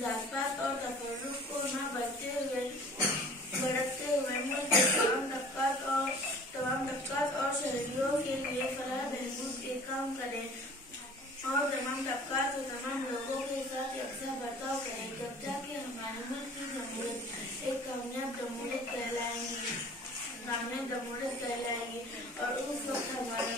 जात पात और तफर्रुक को न बढ़ते हुए मुल्क के तमाम तबकात और शहरियों के लिए फलाह बहबूद के काम करें और तमाम तबकात और तमाम लोगों के साथ यकसा बर्ताव करें, जब जाके हमारे मुल्क की जमहूरियत एक कामयाब जमहूरियत कहलाएगी और उस वक्त हमारा